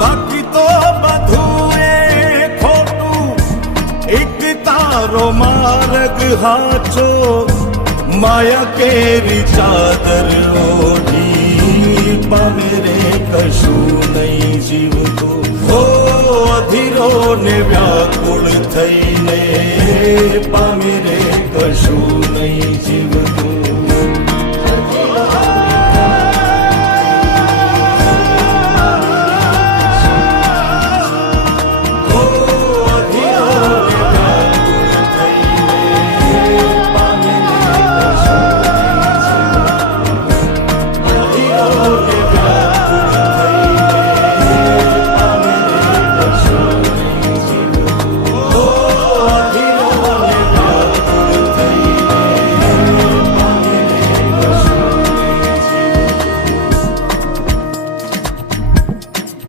બાકી તો બધું એ ખોટું, એક તારો માર્ગ હાચો, માયા કેરી ચાદર ઓઢી પામે રે કશું નહીં જીવતું. હો અધીરો ને વ્યાકુળ થઈને પામે રે